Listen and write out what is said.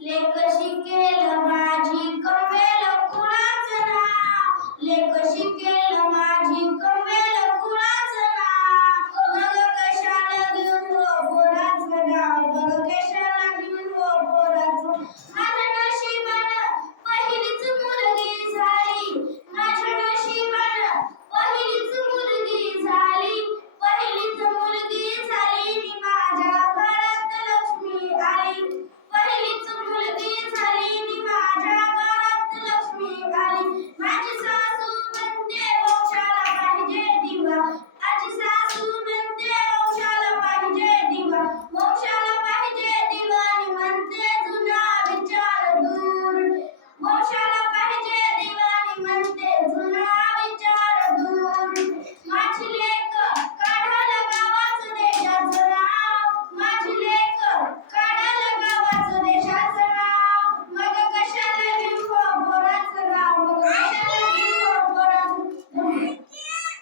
le consigue